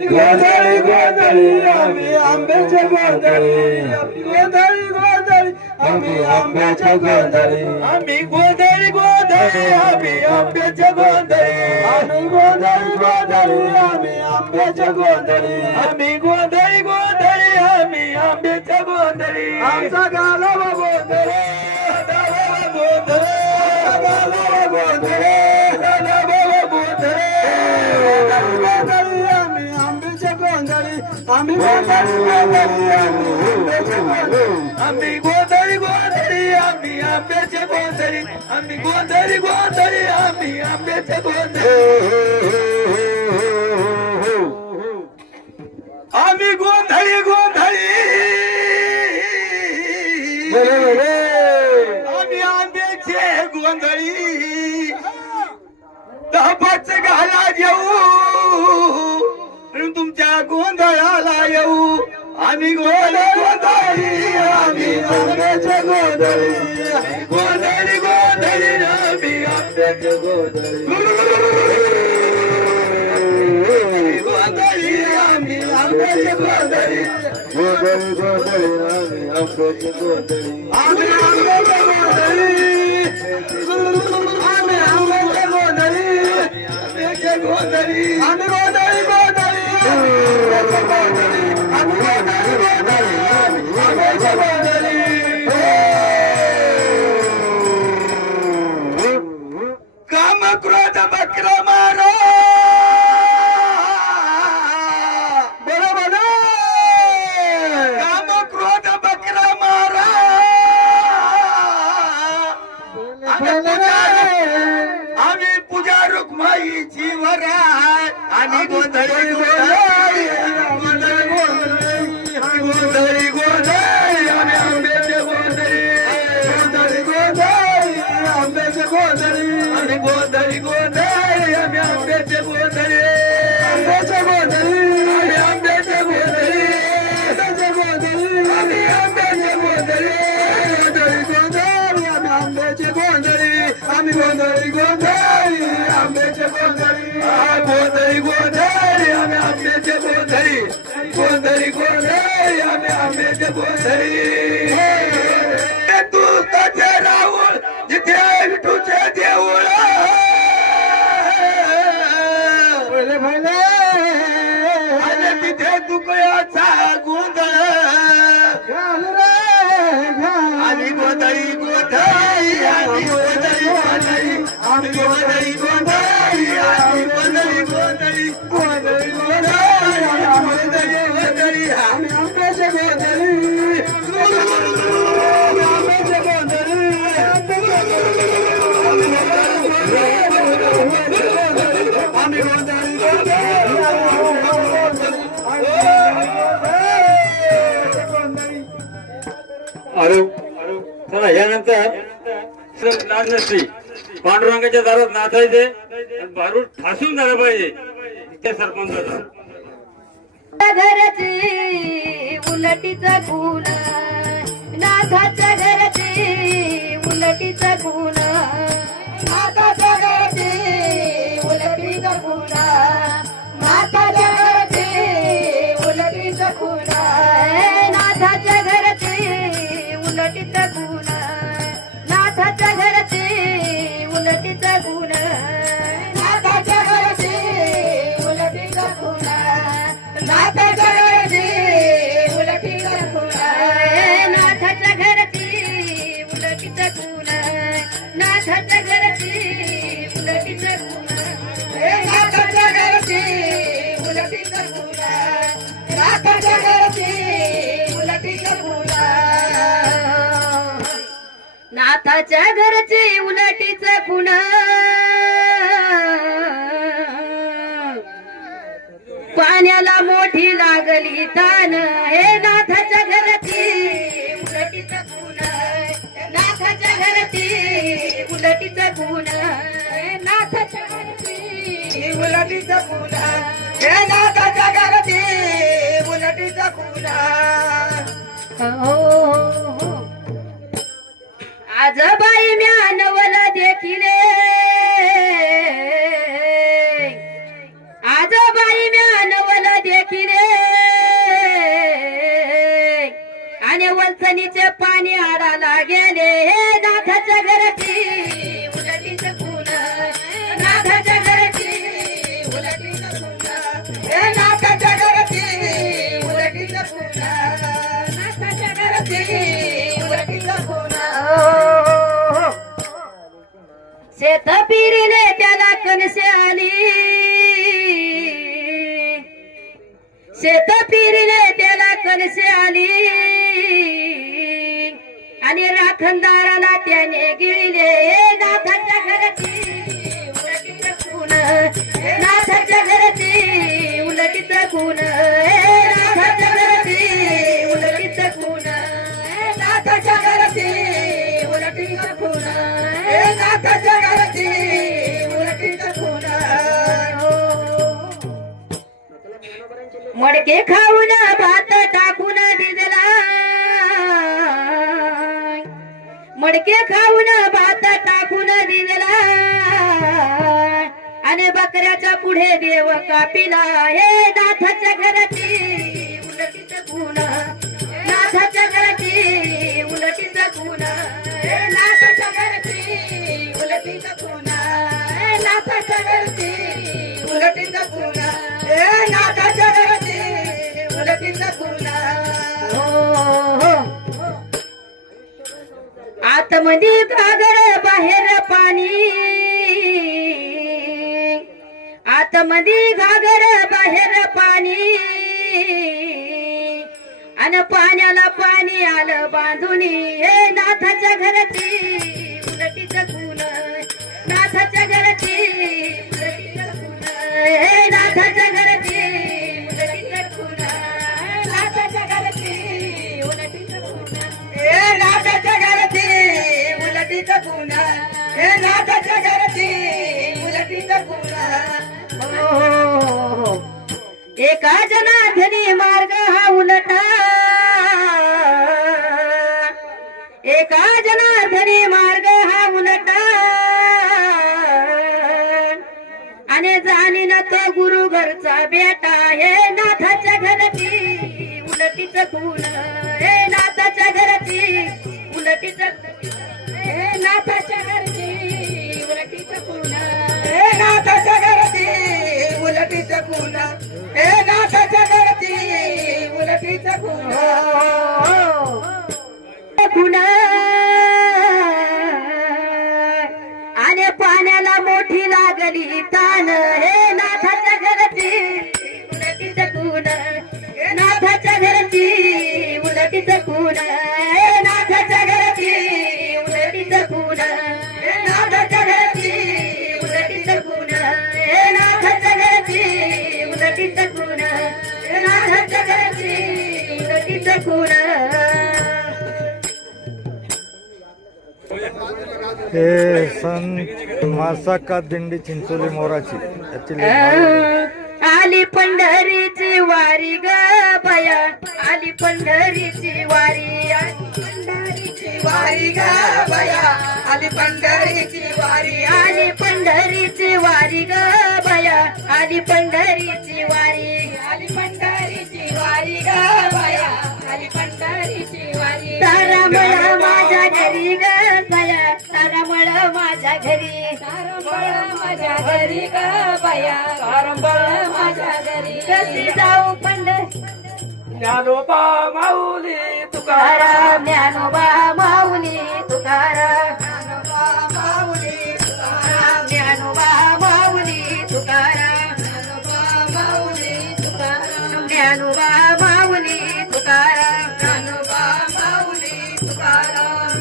गोंधळी गोंधळी आम्ही आंब्याच्या गोंधळी गोंधळी गोंधळी आम्ही आंब्याच्या गोंधळी आम्ही गोंधळी गोंधळी आम्ही आंब्याच्या गोंधळी आम्ही गोंधळी गोंधळी आम्ही आंब्याच्या गोंधळी आम्ही गोंधळी गोंधळी आम्ही आंब्याच्या गोंधळी आमचा गालावा गोंधळी गालावा गोंधळी गालावा गोंधळी गालावा गोंधळी आम्ही गोंधळी गोंधळी आम्ही गोंधळी गोंधळी आम्ही आंब्याच्या गोंधळी आम्ही गोंधळी गोंधळी आम्ही आंब्याच्या गोंधळी आम्ही गोंधळी गोंधळी आम्ही आंब्याचे गोंधळी दहापाच घाला येऊ तुमच्या गोंधळाला येऊ आम्ही गोंधळी आम्ही आंब्याच्या गोंधळी गोंधळी गोंधळी आम्ही आंब्याच्या गोंधळी गोंधळी आम्ही आंब्याच्या गोंधळी गोंधळी गोंधळी आम्ही आंब्याच्या गोंधळी आम्ही आंब्याच्या गोंधळी आम्ही आंब्याच्या गोंधळी आंब्याच्या गोंधळी आम्ही गोंधळी गोंधळी काम क्रोध बक्र मारो बरोबर काम क्रोध बक्र मारा आम्ही पूजा रुक्माईची वराय आणि गोंधळी गोंधळी गोंधळी गोंधळी आम्ही आंब्याच्या गोंधळी गोंधळी गोंधळी आंब्याच्या गोंधळी आणि गोंधळी गोंधळी आम्ही आंब्याच्या गोंधळी आंब्याच्या गोंधळी आम्ही आंब्याच्या गोंधळी आंब्याच्या गोंधळी आम्ही आंब्याच्या गोंधळी गोंधळी गोंधळी आम्ही आंब्याच्या गोंधळी आम्ही गोंधळी गोंधळी आंब्याच्या गोंधळी गोंधळी गोंधळी आम्ही आंब्याच्या गोंधळी गोंधळी गोंधळी आम्ही आंब्याच्या गोंधळी तू त्याचे राहुल जिथे विठूचे देऊळ आणि तिथे दुकयाचा गोंधळ आणि गोंधळी गोंधळी आणि गोंधळी गोंधळी आम्ही गोंधळी गोंधळी आम्ही गोंधळी गोंधळी गोंधळी गोंधळी गोंधळी गोंधळी आम्ही आंब्याच्या गोंधळी आंब्याच्या गोंधळी आम्ही गोंधळी अरे चला यानंतर नाचण्याची पांडुरंगाच्या दारात नाचायचे आणि भारूड ठासून झालं पाहिजे त्या सरपंचाचा घराची उलटीचा गुण नाथाच्या घराची उलटीचा गुण नाथाच्या घराची उलटीचा गुण नाथाच्या घराची उलटीचा गुण नाथाच्या घराची उलटीचा गुण नाथाच्या घराची उलटीचा गुण नाथाच्या घराची उलटीचा गुण नाथाच्या घराची उलटीचा गुण नाथाच्या घराची उलटीचा गुण नाथाच्या घराची उलटीचा गुण नाथाच्या घराची उलटीचा गुण नाथाच्या घराची उलटीचा गुण नाथाच्या घरचे उलटीचा खुण पाण्याला मोठी लागली तान हे नाथाच्या घरची उलटीचा खुण नाथाच्या घरची उलटीचा खुण नाथाच्या घरची उलटीचा खुण हे नाथाच्या घरची उलटीचा खुण आज बाई म्यानवला देखिले आज बाई म्यानवला वसनीचे पाणी आडाला गेले हे नाथाच्या घरची उलटीच खून नाथाच्या घरची उलटीच खून हे नाथाच्या घरची उलटीच खून नाथाच्या घरची उलटीच खून शेत पिरीने त्याला कणसे आली शेत पिरीने त्याला कणसे आली आणि राखणदाराला त्याने गिळले नाथाच्या घरची उलटीच खून नाथाच्या घरची उलटीच खून नाथाच्या घरची उलटीच खून नाथाच्या घरची उलटीच खून नाथाच्या घरची उलटीच खून मडके खाऊन भात टाकून दिदला मडके खाऊन भात टाकून दिदला आणि बकऱ्याच्या पुढे देव कापिला हे नाथाच्या घरची उलटीच खून नाथाच्या घरची उलटीच खून नाथाच्या घरची उलटीच खून नाथाच्या घरची उलटीच खून नाथाच्या घरची उलटीच खून आतमध्ये घागर बाहेर पाणी आतमध्ये घागर बाहेर पाणी आणि पाण्याला पाणी आलं बांधून हे नाथाच्या घरची उलटीच खून नाथाच्या घरची उलटीच खून हे नाथाच्या घरची उलटीच खून नाथाच्या घरची उलटीच खून हे नाथाच्या घरची उलटीच खून हे नाथाच्या घरची उलटीच खून एका जनार्दनी मार्ग हा उलटा एका जनार्दनी मार्ग हा उलटा आणि जाणीन तो गुरु घरचा बेटा हे नाथाच्या घरची उलटीच खून हे नाथाच्या घरची उलटीच हे नाथाच्या घरची उलटीच खून हे नाथाच्या घरची उलटीच खून हे नाथाच्या घरची उलटीच खून खून आणि पाण्याला मोठी लागली तान हे नाथाच्या घरची उलटीच खून हे नाथाच्या घरची उलटीच खून हे नाथाच्या घरची उलटीच खून हे नाथाच्या घरची उलटीच खून हे नाथाच्या घरची उलटीच खून हे नाथाच्या घरची उलटीच खून हे संत मासाका दिंडी चिंचोली मोराची याची लेख आली पंढरीची वारी ग बया आली पंढरीची वारी आली पंढरीची वारी ग बया आली पंढरीची वारी आली पंढरीची वारी ग बया आली पंढरीची वारी आली पंढरीची वारी ग बया आली पंढरीची वारी तारामळ माझ्या घरी ग बया तारामळ माझ्या घरी तारामळ माझ्या घरी ग बया तारामळ माझ्या घरी कशी जाऊ पंढरी ज्ञानोबा माऊली तुकाराम तुकाराम ज्ञानोबा माऊली तुकाराम ज्ञानोबा माऊली तुकाराम ज्ञानोबा माऊली तुकाराम ज्ञानोबा माऊली तुकाराम ज्ञानोबा माऊली तुकाराम ज्ञानोबा माऊली तुकाराम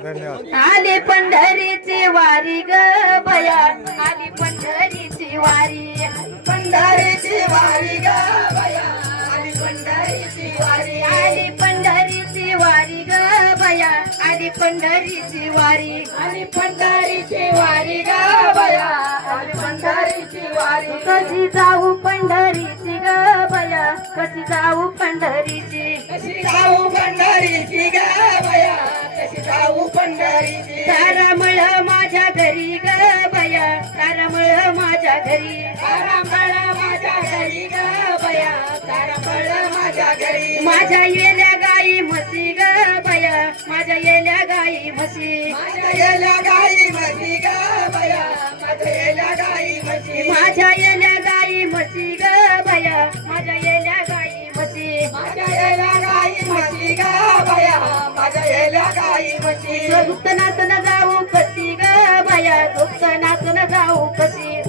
धन्यवाद. आली पंढरीची वारी ग बया आली पंढरीची वारी पंढरीची वारी ग बया आली पंढरीची वारी आली पंढरीची वारी ग बया आली पंढरीची वारी आली पंढरीची वारी ग बया आली पंढरीची वारी कशी जाऊ पंढरीची ग बया कशी जाऊ पंढरीची कशी जाऊ पंढरीची ग बया कशी जाऊ पंढरीची तारामळ माझ्या घरी ग बया तारामळ माझ्या घरी तारामळ माझ्या घरी ग बया तारामळ माझ्या घरी माझ्या येल्या गाई म्हशी ग बया माझ्या येल्या गाई म्हशी माझ्या येल्या गाई म्हशी ग बया माझ्या येल्या गाई म्हशी माझ्या येल्या गाई म्हशी ग बया माझ्या येल्या गाई म्हशी माझ्या येल्या गाई म्हशी ग बया माझ्या येल्या गाई म्हशी दुःख नाचन जाऊ कशी ग बया दुःख नाचन जाऊ कशी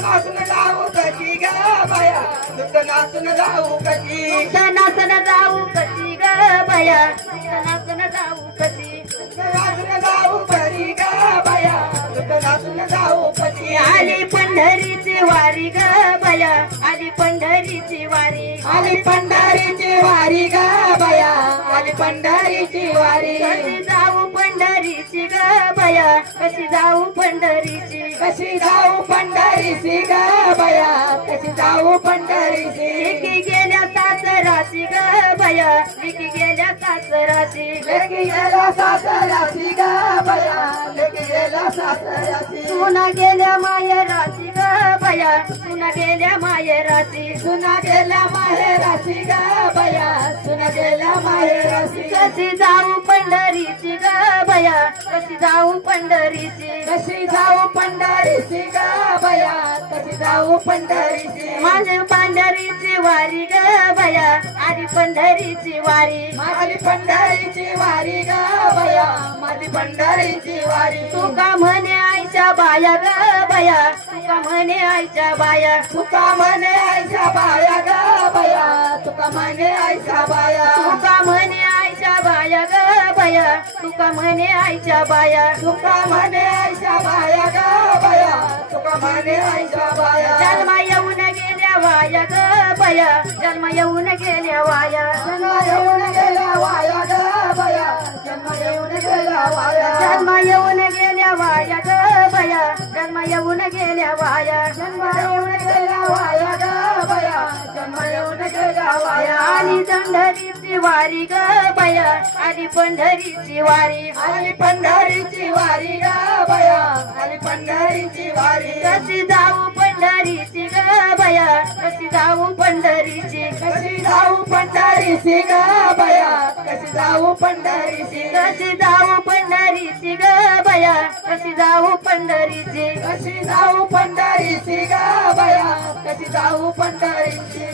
नाचून जाऊ कशी ग बया दुःख नाचून जाऊ कशी दुःख नाचन जाऊ कशी ग बया दुःख नाचन जाऊ कशी नाचून जाऊ कशी ग बया दुःख नाचून जाऊ कशी आली पंढरीची वारी ग बया आली पंढरीची वारी आली पंढरीची वारी ग बया आली पंढरीची वारी कशी जाऊ पंढरीची ग बया कशी जाऊ पंढरीची कशी जाऊ पंढरीची ग बया कशी जाऊ पंढरीची लेकी गेल्या सासराची ग बया लेकी गेल्या सासराची लेकी गेला सासराची ग बया लेकी गेला सासराची सुना गेल्या मायराची ग बया सुना गेल्या मायराची सुना गेल्या माहेराची ग बया सुना गेल्या माहेराची कशी जाऊ पंढरीची ग बया कशी जाऊ पंढरीची कशी जाऊ पंढरीची ग बया कशी जाऊ पंढरीची माझी पंढरीची वारी ग बया आली पंढरीची वारी माझी पंढरीची वारी ग बया माझी पंढरीची वारी तुका म्हणे आईच्या बाया ग बया तुका म्हणे आईच्या बाया तुका म्हणे आईच्या बाया ग बया तुका म्हणे आईच्या बाया तुका म्हणे आईच्या बाया ग बया तुका म्हणे आईच्या बाया तुका म्हणे आईच्या बाया ग बया तुका म्हणे आईच्या बाया जन्म येऊन गेल्या वाया ग बया जन्म येऊन गेल्या वाया जन्म येऊन गेल्या वाया ग बया जन्म येऊन गेल्या वाया जन्म येऊन गेल्या वाया ग बया जन्म येऊन गेल्या वाया जन्म येऊन गेल्या वाया ग बया जन्म येऊन गेल्या वाया आली पंढरीची वारी ग बया आली पंढरीची वारी आली पंढरीची वारी ग बया आली पंढरीची वारी कशी जाऊ पंढरीची ग बया कशी जाऊ पंढरीची कशी जाऊ पंढरीची ग बया कशी जाऊ पंढरीची कशी जाऊ पंढरीची ग बया कशी जाऊ पंढरीची कशी जाऊ पंढरीची ग बया कशी जाऊ पंढरीची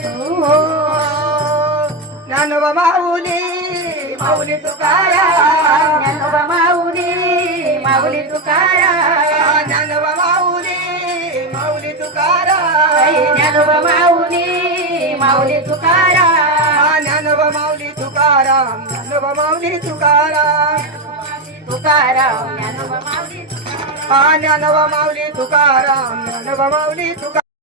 ज्ञानोबा माऊली माऊली तुकाराम ज्ञानोबा माऊली माऊली तुकाराम ज्ञानोबा माऊली माऊली तुकाराम ज्ञानोबा माऊली माऊली तुकाराम ज्ञानोबा माऊली तुकाराम ज्ञानोबा माऊली तुकाराम तुकाराम ज्ञानोबा माऊली ज्ञानोबा माऊली तुकाराम ज्ञानोबा माऊली तुकाराम